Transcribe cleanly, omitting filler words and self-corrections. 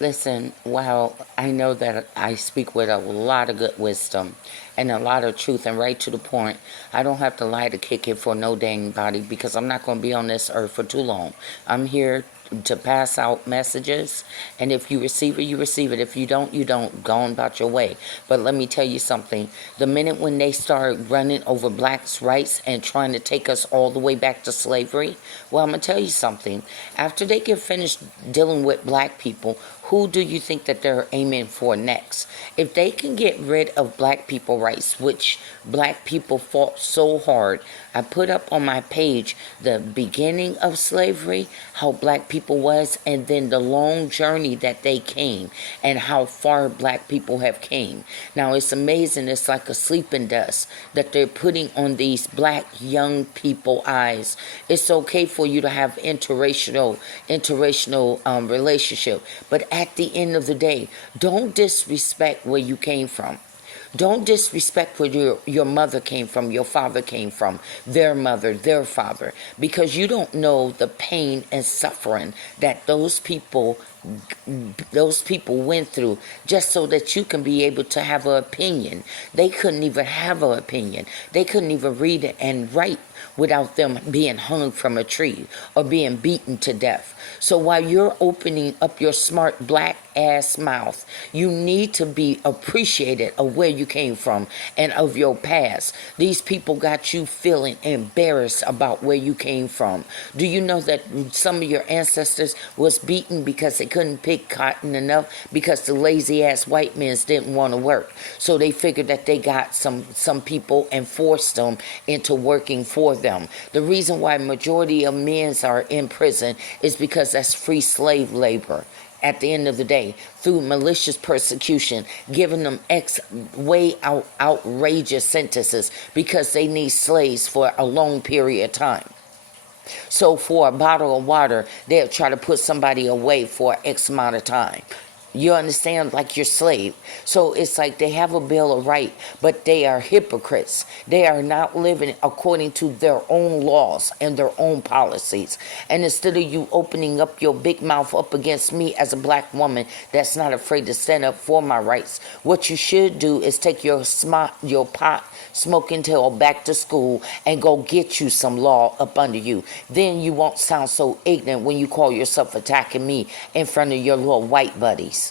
Listen, while I know that I speak with a lot of good wisdom and a lot of truth and right to the point, I don't have to lie to kick it for no dang body because I'm not going to be on this earth for too long. I'm here to pass out messages, and if you receive it, you receive it. If you don't, you don't. Go on about your way. But let me tell you something. The minute when they start running over blacks' rights and trying to take us all the way back to slavery, well, I'm going to tell you something. After they get finished dealing with black people, who do you think that they're aiming for next? If they can get rid of black people rights, which black people fought so hard, I put up on my page the beginning of slavery, how black people was, and then the long journey that they came and how far black people have came. Now it's amazing, it's like a sleeping dust that they're putting on these black young people eyes. It's okay for you to have interracial relationship, but at the end of the day, don't disrespect where you came from. Don't disrespect where your mother came from, your father came from, their mother, their father, because you don't know the pain and suffering that those people went through just so that you can be able to have an opinion. They couldn't even have an opinion. They couldn't even read it and write without them being hung from a tree or being beaten to death. So while you're opening up your smart black ass mouth, you need to be appreciated of where you came from and of your past. These people got you feeling embarrassed about where you came from. Do you know that some of your ancestors was beaten because they couldn't pick cotton enough because the lazy ass white men didn't want to work? So they figured that they got some people and forced them into working for them. The reason why majority of men are in prison is because that's free slave labor. At the end of the day, through malicious persecution, giving them outrageous sentences because they need slaves for a long period of time. So for a bottle of water, they'll try to put somebody away for X amount of time. You understand? Like your slave. So it's like they have a bill of right, but they are hypocrites. They are not living according to their own laws and their own policies. And instead of you opening up your big mouth up against me as a black woman that's not afraid to stand up for my rights, what you should do is take your pot smoking tail back to school and go get you some law up under you. Then you won't sound so ignorant when you call yourself attacking me in front of your little white buddies.